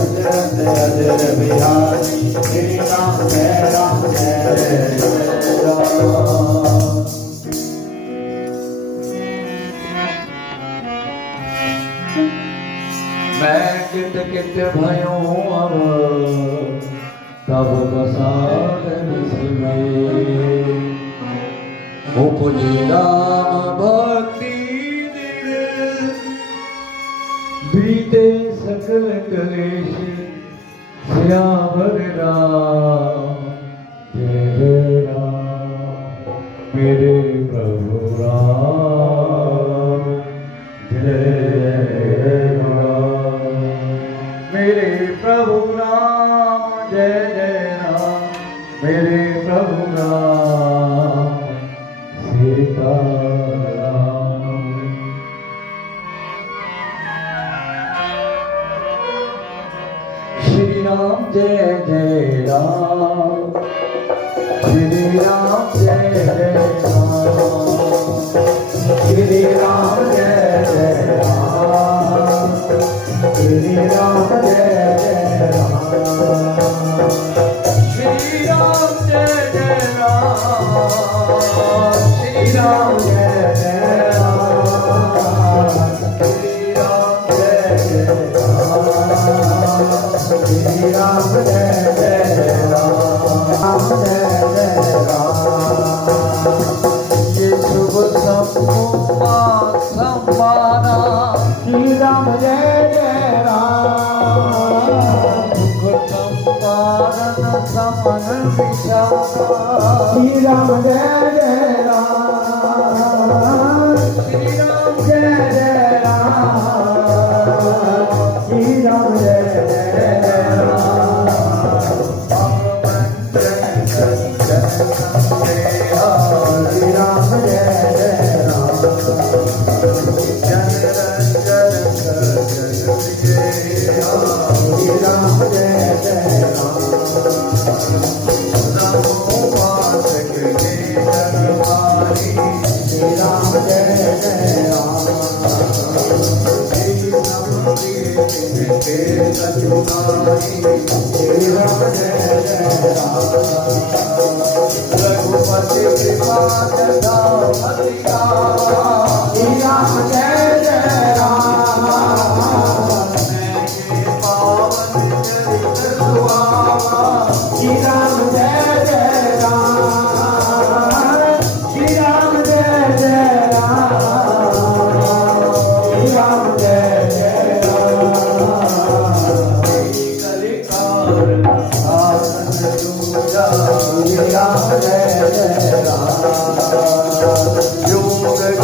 दशरथ अजर बिहारी श्री राम जय राम जय जय राम। मैं कित कित भयों अब तब बसात में उपजी राम भक्ति बीते सकल कलेश श्यावर राम जय राम मेरे प्रभु राम जय राम मेरे प्रभु राम जय जय राम मेरे प्रभु राम सीता श्री राम जय जय राम श्री राम जय जय राम श्री राम जय जय राम श्री राम जय जय राम श्री राम जय जय राम श्री राम जय जय राम श्री राम जय जय राम श्री राम जय जय राम जय जय राम ये शुभ सम्माना श्री राम जय जय राम दुख संवारण समन विचार श्री राम जय जय राम श्री राम जय जय राम श्री राम जय जय राम श्री राम जय जय राम जन रंजन श्री राम जय जय राम नमो वासक के दरबारी श्री राम जय जय राम श्री राम जय जय राम रघुपति कृपा कथा श्री राम जय जय राम पावन चरित सुहावा श्री राम जय जय राम श्री राम जय जय राम श्री राम जय जय श्री राम जय जय राम योग जग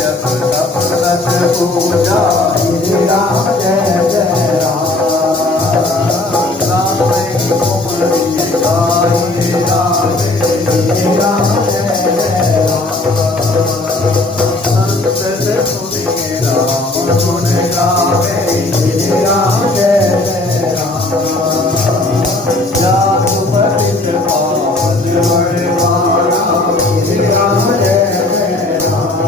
जप तप तप पूजा श्री राम जय जय राम राम कुमरी गाई राम श्री राम जय जय राम संत सुनिए राम गुण गावे श्री राम जय जय राम जातुपति पावन बड़वाना श्री राम जय जय राम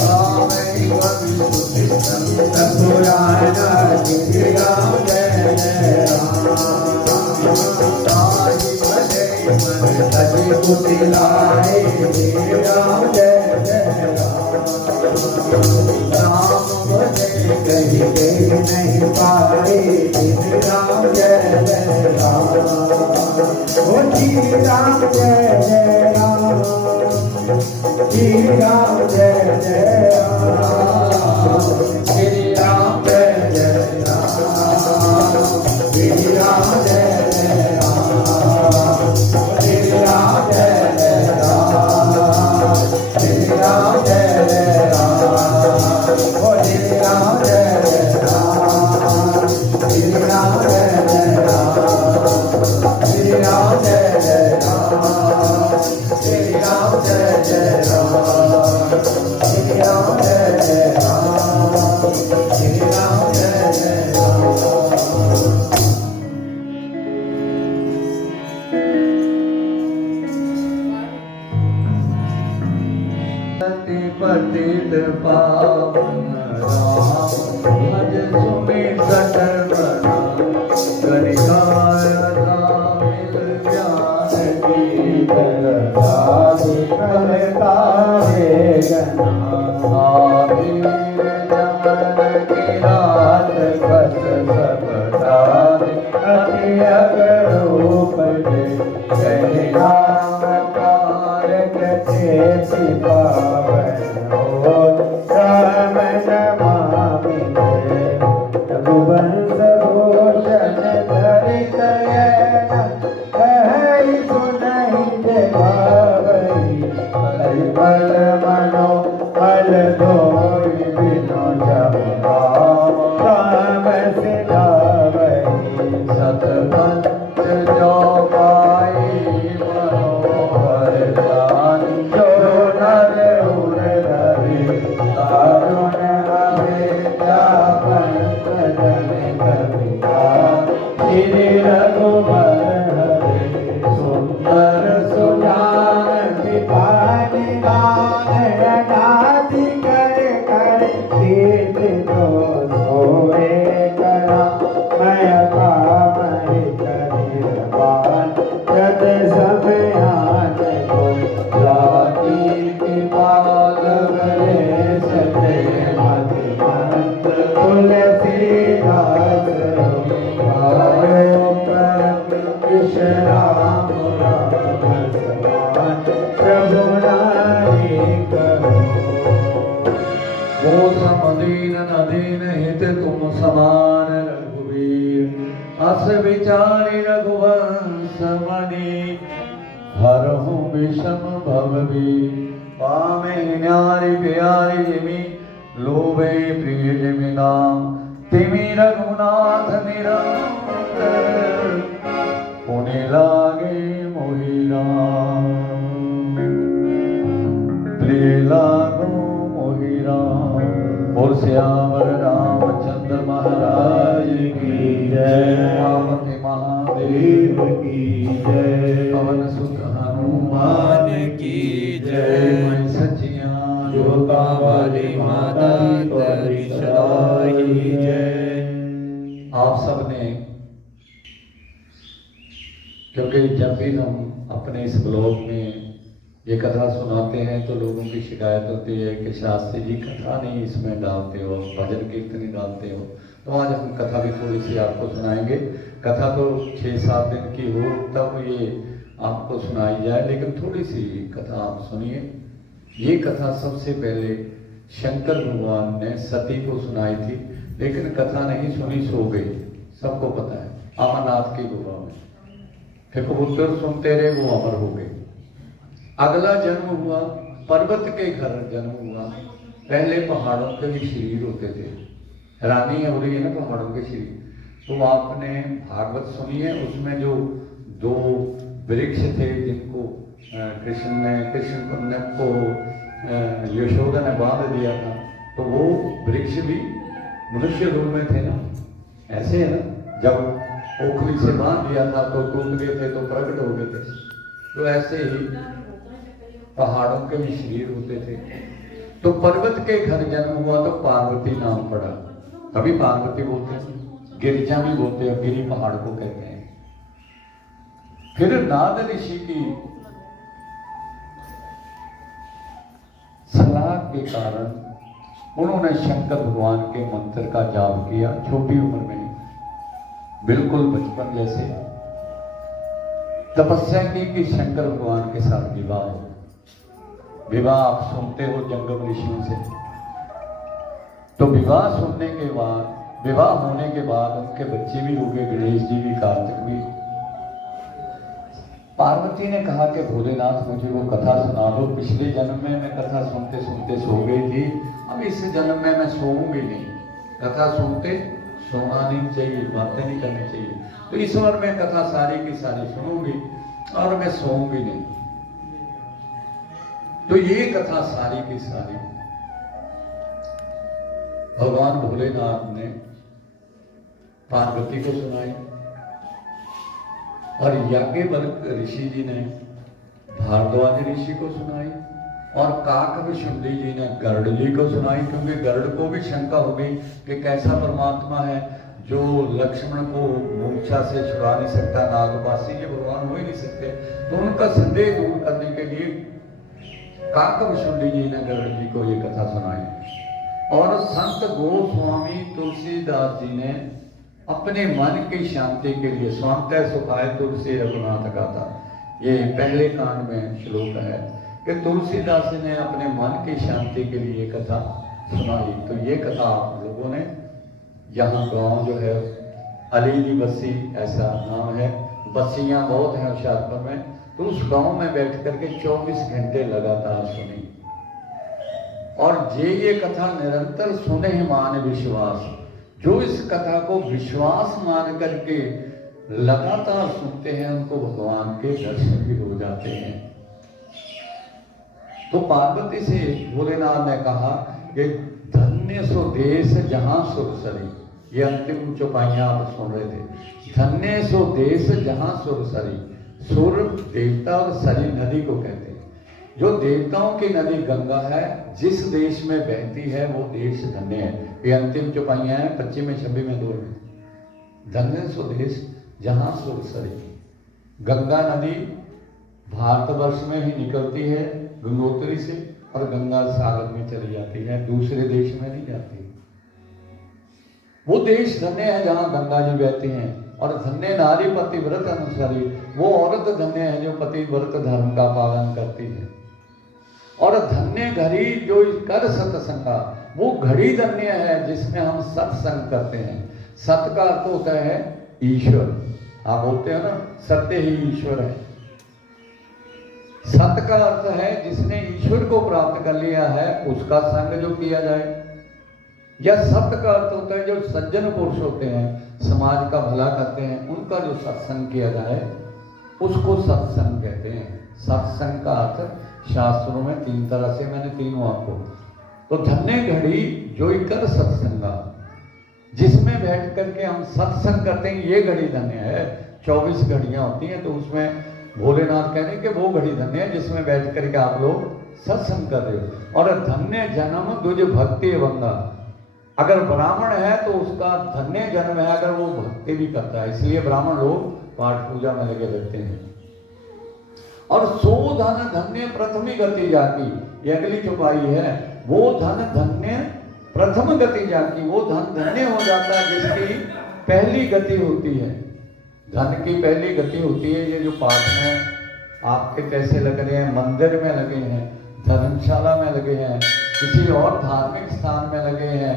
रामैव विशुद्धि संत पुराण श्री राम जय जय राम ताहि भजे मन तजि बुद्धि लाए श्री राम जय जय राम भजे कहीं कहीं नहीं पाए श्री राम जय जय राम ओ श्री राम जय जय राम श्री राम जय जय राम श्री राम जय जय राम श्री राम जय जय राम श्री राम जय जय राम श्री राम जय जय राम ओ श्री राम जय जय राम श्री राम जय जय राम श्री राम जय जय राम श्री राम जय जय राम श्री राम जय जय राम श्री राम जय जय राम पतित पावन राम भज सुमित सकल तुम समान रघुवीर अस विचारी रघुवंश मणि हरहु विषम भवबी पामे न्यारी प्यारी जिमि लोभे प्रिय जिमि नाम तिमि रघुनाथ निरंतर पुनि लागे मोहि राम प्रिय लागो मोहि राम। बोल श्यामर रामचंद्र महाराज की जय। उमापति महादेव की जय। पवन सुत हनुमान की जय। मैं सचिया जोता वाली माता तेरी सदाई जय। आप सबने, क्योंकि जब भी हम अपने इस ब्लॉग में ये कथा सुनाते हैं तो लोगों की शिकायत होती है कि शास्त्री जी कथा नहीं इसमें डालते हो, भजन कीर्तन नहीं डालते हो। तो आज हम कथा भी थोड़ी सी आपको सुनाएंगे। कथा तो 6-7 दिन की हो तब ये आपको सुनाई जाए, लेकिन थोड़ी सी कथा आप सुनिए। ये कथा सबसे पहले शंकर भगवान ने सती को सुनाई थी, लेकिन कथा नहीं सुनी, सो गई। सबको पता है, अमरनाथ की गुफा में फिर कबूतर सुनते रहे, वो अमर हो गए। अगला जन्म हुआ, पर्वत के घर जन्म हुआ। पहले पहाड़ों के भी शरीर होते थे, रानी हो रही है ना पहाड़ों के शरीर। तो आपने भागवत सुनी है, उसमें जो 2 वृक्ष थे जिनको कृष्ण को यशोदा ने बांध दिया था, तो वो वृक्ष भी मनुष्य रूप में थे ना। ऐसे है ना, जब ओखली से बांध दिया था तो टूट गए थे, तो प्रकट हो गए थे। तो ऐसे ही पहाड़ों के भी शरीर होते थे। तो पर्वत के घर जन्म हुआ तो पार्वती नाम पड़ा। अभी पार्वती बोलते हैं, गिरिजा भी बोलते हैं, गिरी पहाड़ को कहते हैं। फिर नाद ऋषि की सलाह के कारण उन्होंने शंकर भगवान के मंत्र का जाप किया। छोटी उम्र में, बिल्कुल बचपन जैसे तपस्या की कि शंकर भगवान के साथ विवाह हो। विवाह आप सुनते हो जंगम ऋषियों से। तो विवाह सुनने के बाद, विवाह होने के बाद उनके बच्चे भी हो गए, गणेश जी भी, कार्तिक भी। पार्वती ने कहा कि भोलेनाथ मुझे वो कथा सुना दो, पिछले जन्म में मैं कथा सुनते सुनते सो गई थी, अब इस जन्म में मैं सोऊंगी नहीं। कथा सुनते सोना नहीं चाहिए, बातें नहीं करनी चाहिए। तो इस बार मैं कथा सारी की सारी सुनूंगी और मैं सोऊंगी नहीं। तो ये कथा सारी की सारी भगवान भोलेनाथ ने पार्वती को सुनाई, और याज्ञवल्क्य ऋषि जी ने भारद्वाज ऋषि को सुनाई, और काकभुषुंडी जी ने गरुड़ जी को सुनाई। क्योंकि गरुड़ को भी शंका हो गई कि कैसा परमात्मा है जो लक्ष्मण को मूर्छा से छुड़ा नहीं सकता, नागवासी ये भगवान हो ही नहीं सकते। तो उनका संदेह दूर करने के लिए काकभुषुंडी जी ने गरुड़ जी को ये कथा सुनाई। और संत गोस्वामी तुलसीदास जी ने अपने मन की शांति के लिए स्वांतः सुखाय तुलसी रघुनाथ गाथा, ये पहले कांड में श्लोक है कि तुलसीदास ने अपने मन की शांति के लिए कथा सुनाई। तो ये कथा आप लोगों ने, यहाँ गांव जो है अलीजी बस्सी ऐसा नाम है, बस्सियां बहुत हैं होशियारपुर में, तो उस गांव में बैठ करके 24 घंटे लगातार सुनी। और ये कथा निरंतर सुने ही मान विश्वास, जो इस कथा को विश्वास मान करके लगातार सुनते हैं उनको भगवान के दर्शन भी हो जाते हैं। तो पार्वती से भोलेनाथ ने कहा कि धन्य सो देश जहां सुरसरी, ये अंतिम चौपाइयां आप सुन रहे थे। धन्य सो देश जहां सुरसरी, सुर देवता और सरी नदी को कहते हैं। जो देवताओं की नदी गंगा है, जिस देश में बहती है वो देश धन्य है। ये अंतिम चौपाइयां हैं 25 में 26 में 2 में। धन्य सो देश जहां सुरसरी, गंगा नदी भारतवर्ष में ही निकलती है गंगोत्री से, और गंगा सागर में चली जाती है, दूसरे देश में नहीं जाती। वो देश धन्य है जहां गंगा जी बहती हैं। और धन्य नारी पतिव्रत अनुसारी, वो औरत धन्य है जो पतिव्रत धर्म का पालन करती है। और धन्य घरी जो कर सतसंगा, वो घड़ी धन्य है जिसमें हम सत्संग करते हैं। सत का अर्थ होता है ईश्वर। आप बोलते हैं ना सत्य ही ईश्वर है। सत का अर्थ है जिसने ईश्वर को प्राप्त कर लिया है उसका संग जो किया जाए। या सत्य का अर्थ होता है जो सज्जन पुरुष होते हैं, समाज का भला करते हैं, उनका जो सत्संग किया जाए उसको सत्संग कहते हैं। सत्संग का अर्थ शास्त्रों में 3 तरह से, मैंने तीनों आपको। तो धन्य घड़ी जो कर सत्संगा, जिसमें बैठ करके हम सत्संग करते हैं, ये घड़ी धन्य है। 24 घड़ियां होती हैं तो उसमें भोलेनाथ कह रहे हैं कि वो घड़ी धन्य है जिसमें बैठ करके आप लोग सत्संग कर रहे हो। और धन्य जन्म तुझ भक्ति बंगा, अगर ब्राह्मण है तो उसका धन्य जन्म है अगर वो भक्ति भी करता है। इसलिए ब्राह्मण लोग पाठ पूजा में लगे रहते हैं। और सो धन धन्य प्रथमी गति जाकी, ये अगली चौपाई है। वो धन धन्य प्रथम गति जाकी, वो धन धन्य हो जाता है जिसकी पहली गति होती है। धन की पहली गति होती है। ये जो पाठ में आपके पैसे लग रहे हैं, मंदिर में लगे हैं, धर्मशाला में लगे हैं, किसी और धार्मिक स्थान में लगे हैं,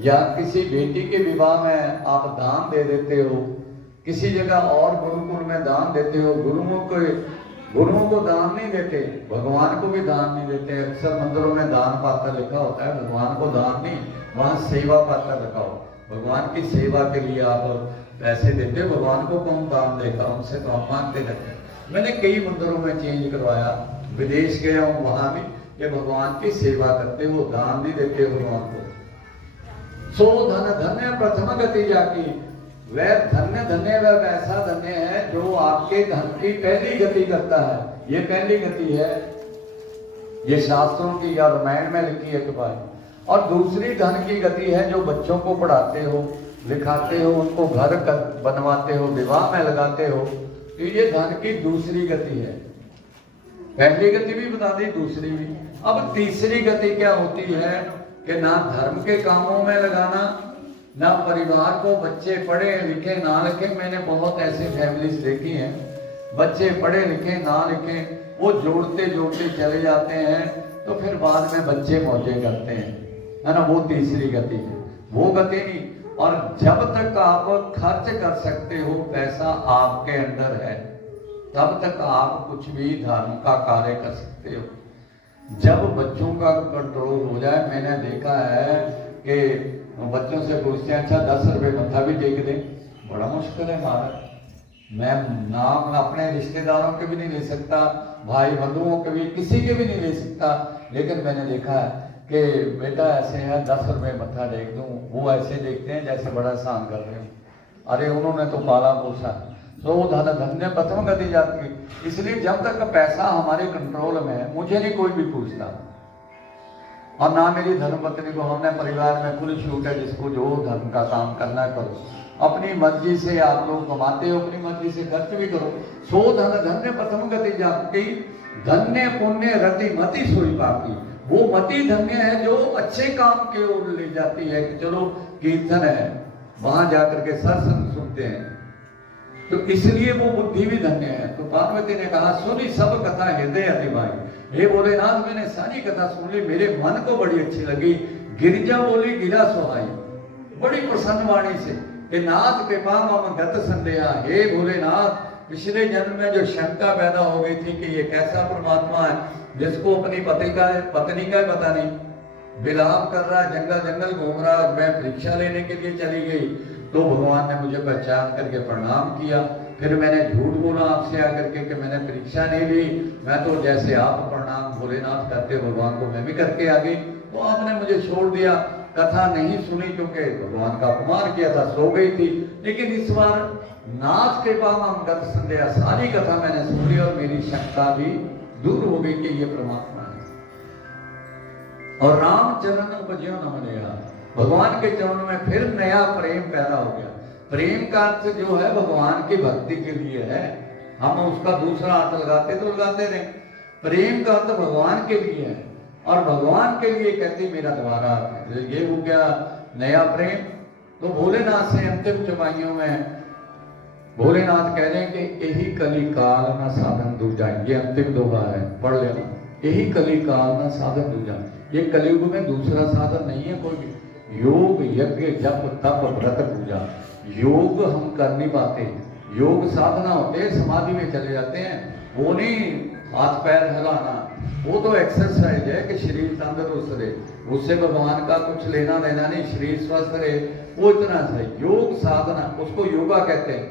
या किसी बेटी के विवाह में आप दान दे देते हो, किसी जगह और गुरुकुल में दान देते हो। गुरुओं को दान नहीं देते, भगवान को भी दान नहीं देते। अक्सर मंदिरों में दान पात्र लिखा होता है, भगवान को दान नहीं, वहां सेवा पात्र रखा हो। भगवान की सेवा के लिए आप पैसे देते हो, भगवान को कौन दान देगा, उनसे तो आप मांगते रहते हैं। मैंने कई मंदिरों में चेंज करवाया, विदेश गया हूँ, वहां भी ये भगवान की सेवा करते हो, दान नहीं देते भगवान को। सो धन धन्य प्रथम गति जाकी, वह धन्य धन्य वह वैसा धन्य है जो आपके धन की पहली गति करता है। ये पहली गति है, ये शास्त्रों की या रामायण में लिखी है कृपाई। और दूसरी धन की गति है जो बच्चों को पढ़ाते हो, लिखाते हो, उनको घर बनवाते हो, विवाह में लगाते हो, तो ये धन की दूसरी गति है। पहली गति भी बता दी, दूसरी भी। अब तीसरी गति क्या होती है कि ना धर्म के कामों में लगाना, ना परिवार को, बच्चे पढ़े लिखे ना लिखे। मैंने बहुत ऐसे फैमिलीज देखी हैं, बच्चे पढ़े लिखे ना लिखे, वो जोड़ते जोड़ते चले जाते हैं, तो फिर बाद में बच्चे मौजे करते हैं, है ना। वो तीसरी गति है, वो गति नहीं। और जब तक आप खर्च कर सकते हो, पैसा आपके अंदर है, तब तक आप कुछ भी धर्म का कार्य कर सकते हो। जब बच्चों का कंट्रोल हो जाए, मैंने देखा है कि बच्चों से पूछते हैं अच्छा 10 रुपए मत्था भी टेक दें, बड़ा मुश्किल है महाराज। मैं नाम अपने रिश्तेदारों के भी नहीं ले सकता, भाई बंधुओं के भी, किसी के भी नहीं ले सकता। लेकिन मैंने देखा है कि बेटा ऐसे है 10 रुपए मत्था टेक दूं, वो ऐसे देखते हैं जैसे बड़ा एहसान कर रहे हो। अरे उन्होंने तो पाला पोसा। तो धन धन्य प्रथम गति जाती। इसलिए जब तक पैसा हमारे कंट्रोल में है, मुझे नहीं कोई भी पूछता, और ना मेरी धर्मपत्नी को। हमने परिवार में खुली छूट है, जिसको जो धर्म का काम करना है करो, अपनी मर्जी से आप लोग कमाते हो, अपनी मर्जी से खर्च भी करो। सो धन धन्य प्रथम गति जाती, धन्य पुण्य रति मति सोई पापी। वो मति धन्य है जो अच्छे काम के ओर ले जाती है कि चलो कीर्तन है, वहां जाकर के सत्संग सुनते हैं, तो इसलिए वो बुद्धि भी धन्य है। तो पार्वती ने कहा सुनी सब कथा हृदय अधिमाई। हे भोलेनाथ, मैंने सारी कथा सुन ली, मेरे मन को बड़ी अच्छी लगी। गिरिजा बोली गिरा सुहाई, बड़ी प्रसन्न वाणी से कि नाथ कृपा मम गत संदेहा। हे भोलेनाथ, पिछले जन्म में जो शंका पैदा हो गई थी कि ये कैसा परमात्मा है जिसको अपनी पत्नी का पता नहीं, विलाप कर रहा, जंगल जंगल घूम रहा, मैं परीक्षा लेने के लिए चली गई, तो भगवान ने मुझे पहचान करके प्रणाम किया। फिर मैंने झूठ बोला आपसे आकर के कि मैंने परीक्षा नहीं ली, मैं तो जैसे आप प्रणाम भोलेनाथ करते भगवान को मैं भी करके आ गई, तो आपने मुझे छोड़ दिया, कथा नहीं सुनी क्योंकि भगवान का अपमान किया था, सो गई थी। लेकिन इस बार नाथ कृपा में गत संदेह, सारी कथा मैंने सुनी और मेरी शंका भी दूर हो गई कि ये परमात्मा है। और राम चरण उपज्यो न मनेया, भगवान के चरणों में फिर नया प्रेम पैदा हो गया। प्रेम का अर्थ जो है भगवान की भक्ति के लिए है, हम उसका दूसरा अर्थ लगाते तो लगाते रहे। प्रेम का अर्थ भगवान के लिए है, और भगवान के लिए कहती मेरा द्वारा ये हो गया नया प्रेम। तो भोलेनाथ से अंतिम चौपाइयों में भोलेनाथ कह रहे हैं कि यही कली काल न साधन दूजा, ये अंतिम दोहा है, पढ़ लेना। यही कली काल ना साधन दूजा। ये कलयुग में दूसरा साधन नहीं है कोई भी। योग यज्ञ जप तप व्रत पूजा, योग हम कर नहीं पाते। योग साधना होते हैं, समाधि में चले जाते हैं, वो नहीं हाथ पैर हिलाना, वो तो एक्सरसाइज है कि शरीर तंदुरुस्त रहे, उससे भगवान का कुछ लेना देना नहीं, शरीर स्वस्थ रहे, वो इतना सही। योग साधना उसको योगा कहते हैं,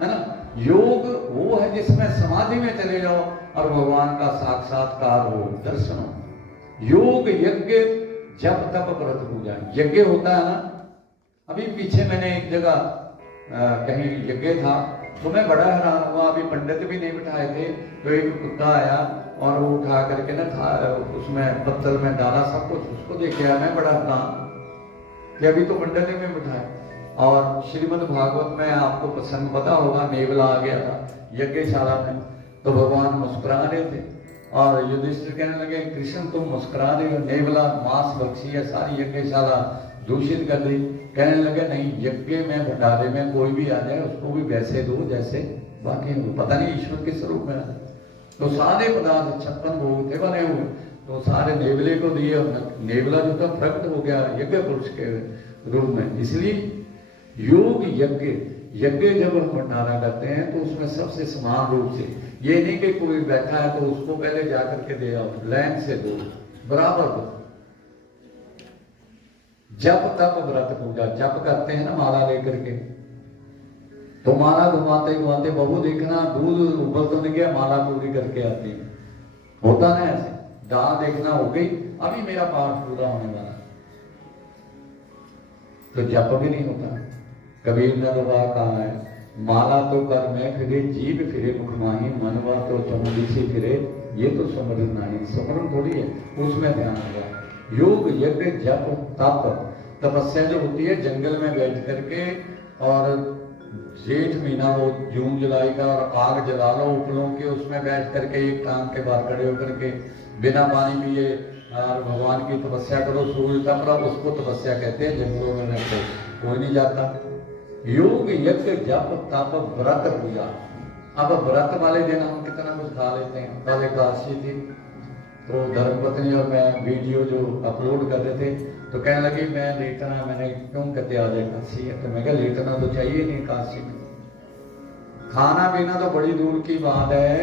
है ना। योग वो है जिसमें समाधि में चले जाओ और भगवान का साक्षात्कार हो, दर्शन हो। योग यज्ञ जप तप व्रत पूजा, यज्ञ होता है ना। अभी पीछे मैंने एक जगह कहीं यज्ञ था तो मैं बड़ा हैरान हुआ। अभी पंडित भी नहीं बिठाए थे तो एक कुत्ता आया और वो उठा करके ना था उसमें पत्तल में डाला सब कुछ, उसको देख आया मैं बड़ा हैरान कि अभी तो पंडित ने बिठाए। और श्रीमद् भागवत में आपको प्रसंग पता होगा, नेवला आ गया था यज्ञशाला में, तो भगवान मुस्कुरा रहे थे और युधिष्ठिर कहने लगे कृष्ण तुम मुस्कुरा रहे हो, नेवला मांस बख्शी है, सारी यज्ञशाला दूषित कर दी। कहने लगे नहीं, यज्ञ में भंडारे में कोई भी आ जाए उसको भी वैसे दो जैसे बाकी हो, पता नहीं ईश्वर के स्वरूप में। तो सारे पदार्थ 56 भोग थे बने हुए, तो सारे नेवले को दिए और नेवला जो था प्रकट हो गया यज्ञ पुरुष के रूप में। इसलिए योग यज्ञ, यज्ञ जब हम भंडारा करते हैं तो उसमें सबसे समान रूप से, ये नहीं कि कोई बैठा है तो उसको पहले जाकर के दे आओ, लाइन से दो, बराबर दो। जप तप व्रत पूजा, जप करते हैं ना माला लेकर के, तो माला घुमाते घुमाते बहू देखना दूध उबल तो नहीं गया, माला पूरी करके आती है, होता ना ऐसे। दाल देखना हो गई, अभी मेरा पाठ पूरा होने वाला, तो जप भी नहीं होता। कबीर ने दबा कहा है, माला तो कर मैं फिरे, जीभ फिरे मुख माही, मनवा तो चमुंडी से फिरे, ये तो सुमरन नहीं, सुमरन थोड़ी है, उसमें ध्यान होगा। योग यज्ञ जप तप, तपस्या जो होती है जंगल में बैठ करके, और जेठ महीना वो जून जुलाई का, और आग जला लो उपलों के, उसमें बैठ करके एक टांग के बाहर खड़े होकर के बिना पानी पिए और भगवान की तपस्या करो, सूर्य तप रहा, उसको तपस्या कहते हैं। जंगलों में रहते कोई नहीं जाता। योग यज्ञ जप तप व्रत पूजा। अब व्रत वाले दिन हम कितना कुछ खा लेते हैं। कल एकादशी थी तो धर्मपत्नी और मैं वीडियो जो अपलोड कर रहे थे तो कहने लगी मैं लेटना, मैंने क्यों कहते आज एकादशी है, तो मैं कहा लेटना तो चाहिए नहीं एकादशी में, खाना पीना तो बड़ी दूर की बात है,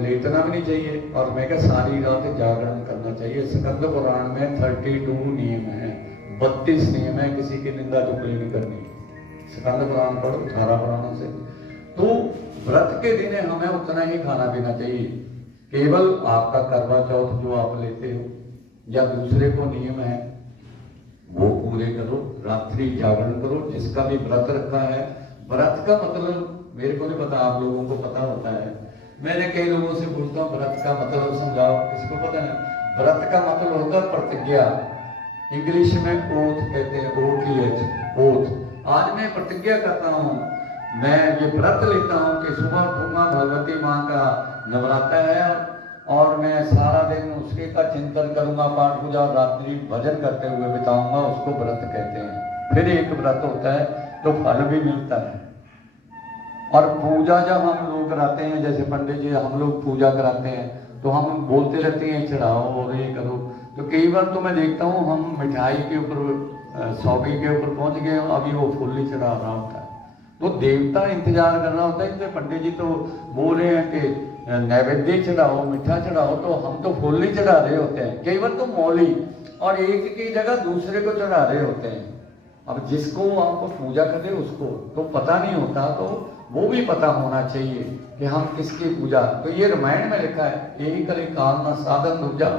लेटना भी नहीं चाहिए। और मैं कहा सारी रात जागरण करना चाहिए। स्कंद पुराण में 32 नियम है, 32 नियम है, किसी की निंदा चुगली नहीं करनी। स्कंद पुराण पढ़ो 18 पुराणों से। तो व्रत के दिन हमें उतना ही खाना पीना चाहिए। केवल आपका करवा चौथ जो आप लेते हो या दूसरे को नियम है वो पूरे करो, रात्रि जागरण करो। जिसका भी व्रत रखा है, व्रत का मतलब मेरे को नहीं पता, आप लोगों को पता होता है। मैंने कई लोगों से पूछता हूँ व्रत का मतलब समझाओ, किसको पता है। व्रत का मतलब होता है प्रतिज्ञा, इंग्लिश में ओथ कहते हैं, OTH ओथ। आज मैं प्रतिज्ञा करता हूँ, मैं ये व्रत लेता हूँ कि सुबह उठूंगा, भगवती माँ का नवरात्र है और मैं सारा दिन उसके का चिंतन करूंगा, पाठ पूजा और रात्रि भजन करते हुए बिताऊंगा, उसको व्रत कहते हैं। फिर एक व्रत होता है तो फल भी मिलता है। और पूजा जब हम लोग कराते हैं, जैसे पंडित जी हम लोग पूजा कराते हैं तो हम बोलते रहते हैं चढ़ाओ और ये करो, तो कई बार तो मैं देखता हूँ हम मिठाई के ऊपर सौगी के ऊपर पहुंच गए, अभी वो फूल नहीं चढ़ा रहा होता है। तो देवता इंतजार कर रहा होता है, इसलिए पंडित जी तो बोल रहे हैं कि नैवेद्य चढ़ाओ, मीठा चढ़ाओ, तो हम तो फूल नहीं चढ़ा रहे होते हैं, कई बार तो मौली और एक की जगह दूसरे को चढ़ा रहे होते हैं। अब जिसको आपको पूजा करे उसको तो पता नहीं होता, तो वो भी पता होना चाहिए कि हम किसकी पूजा। तो ये रामायण में लिखा है, यही करे काल न साधन दूजा,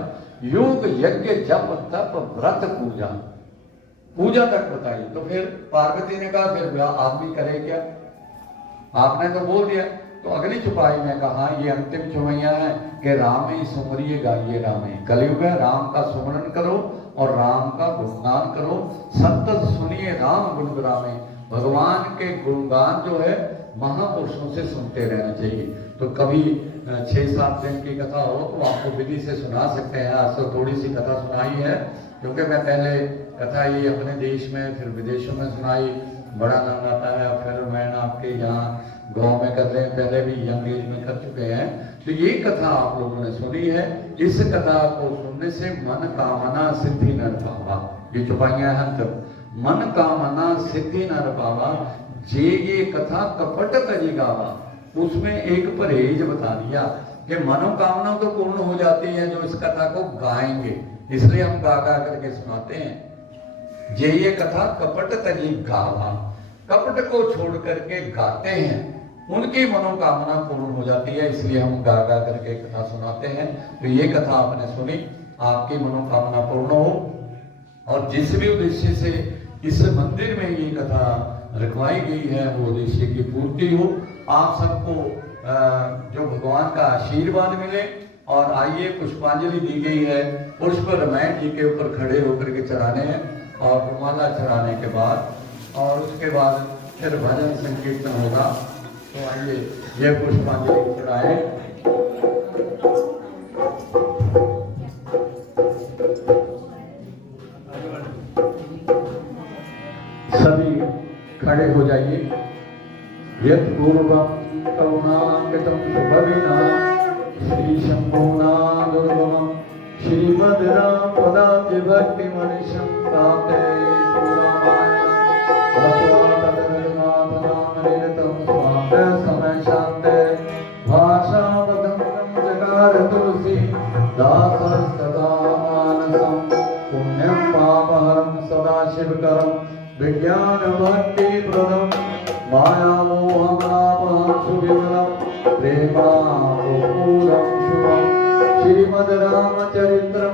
योग यज्ञ जप तप व्रत पूजा, पूजा तक बताई। तो फिर पार्वती ने कहा फिर आदमी करे क्या, आपने तो बोल दिया। तो अगली चौपाई में कहा, ये अंतिम चौपैया है कि राम ही सुमरिए गाइए रामे, कलयुग है, राम का सुमरन करो और राम का गुणगान करो, सतत सुनिए राम गुणगान। भगवान के गुणगान जो है महापुरुषों से सुनते रहना चाहिए। तो कभी 6-7 दिन की कथा हो तो आपको विधि से सुना सकते हैं। आज तो थोड़ी सी कथा सुनाई है, क्योंकि मैं पहले कथा ये अपने देश में फिर विदेशों में सुनाई, बड़ा आनंद आता है। और फिर मैं आपके यहाँ गांव में कर रहे हैं, पहले भी यंग एज में कर चुके हैं। तो ये कथा आप लोगों ने सुनी है। इस कथा को सुनने से मन कामना सिद्धि न पावा, ये चौपाइयां हैं। तो मन कामना सिद्धि न पावा जे ये कथा कपट तजी गावा, उसमें एक परहेज बता दिया कि मनोकामना तो पूर्ण हो जाती है जो इस कथा को गाएंगे, इसलिए हम गा गा करके सुनाते हैं। जे ये कथा कपट तजी गावा, कपट को छोड़ करके गाते हैं, उनकी मनोकामना पूर्ण हो जाती है, इसलिए हम गा गा करके कथा सुनाते हैं। तो ये कथा आपने सुनी, आपकी मनोकामना पूर्ण हो और जिस भी उद्देश्य से इस मंदिर में ये कथा रखवाई गई है वो उद्देश्य की पूर्ति हो। आप सबको जो भगवान का आशीर्वाद मिले। और आइए पुष्पांजलि दी गई है, पुष्प रामायण जी के ऊपर खड़े होकर के चढ़ाने हैं और रुमाला चढ़ाने के बाद, और उसके बाद फिर भजन संकीर्तन होगा। तो आइए ये पुष्पांजलि चढ़ाएं। सभी खड़े हो जाइए। यत् पूर्वं करुणाकृतं सुभविना श्री शंभुना दुर्गमं श्रीमद् राम पदाब्ज भक्ति मनीषं प्राप्ते पुरामायणं भगवान् रघुनाथ नाम निरतं स्वान्ते समय शान्ते भाषावदं जगार तुलसी दासस्तदा मानसं पुण्यं पापहरं सदा शिवकरं विज्ञान भक्ति प्रदं मायामोहमनापहं सुविमलं प्रेमापूरं शुभं श्रीमद् रामचरित्रमानसमिदं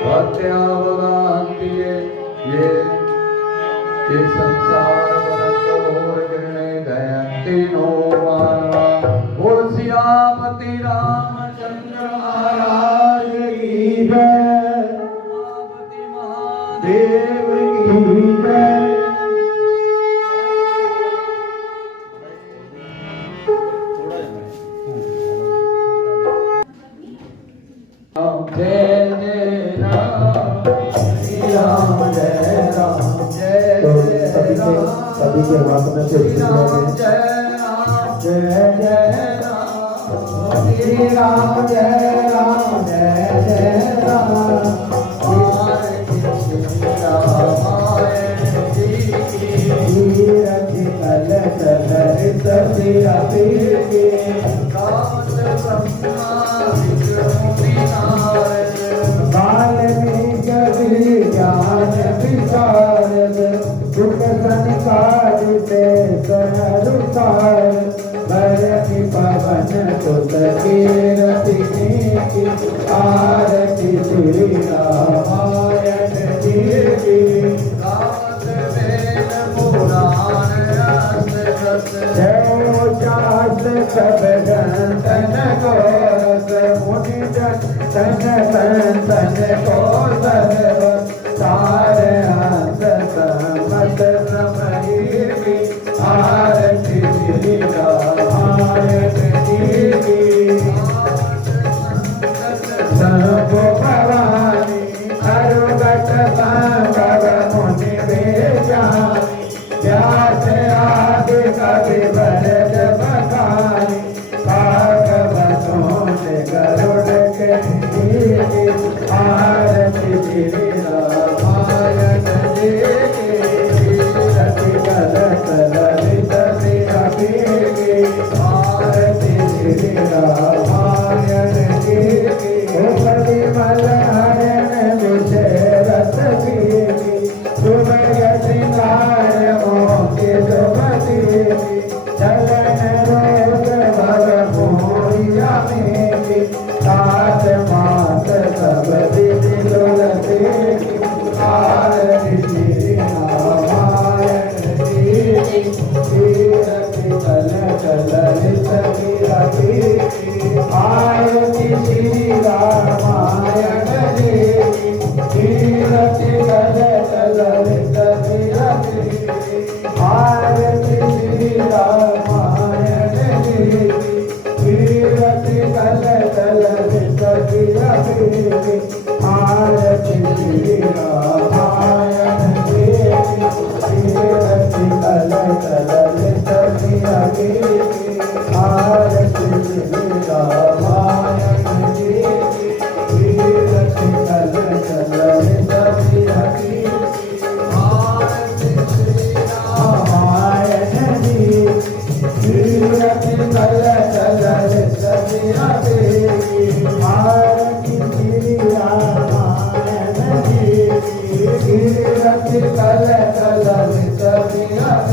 भक्त्यावगाहन्ति ये संसार घोरगिरणे दयन्ति नो मानवा। बोल सियापति रामचंद्र महाराज की जय, उमापति महादेव की जय। जय जय राम, श्री राम जय राम, जय जय राम, सभी के वासना से श्री राम जय राम, जय जय राम, श्री राम जय राम, जय जय राम। हरे कृष्ण रामायण जी की, तीरथ कल चल सती अति के, काल ब्रह्मा विष्णु नारद, वाल्मीकि ज्ञान विशारद, दुख संसारिते सहरुसार, भरति पवन सुत कीरति नीति, आरति श्री रामायण जी की। गावत वेद पुराण शास्त्र, जय शास्त्र सब जन को रस, मुनि जन तन को सर्व, सारे हंस समत समही, आरती श्री रामायण जी की। सब भवानी हरुगत संग मुनि बेजानी, व्यास आदि कवि भरत बखानी, भागवतों से गरुड़ के नीति, आरती श्री रामायण जी की। रति कल ललित श्री आरती श्री रामायण जी की। परिमल हरण विषय रस की, सुमय श्रृंगार मोहि सुमति, चलन रोग भव मोहिया मेरी, सात मास सब विधि तुलसी, आरती श्री रामायण जी की। तीरथ कल ललित कीरति, आरती श्री रामायण जी की। तीरथ कल ललित कीरति, आरती श्री रामायण जी की। तीरथ कल ललित कीरति, आरती श्री रामायण जी की। अवतार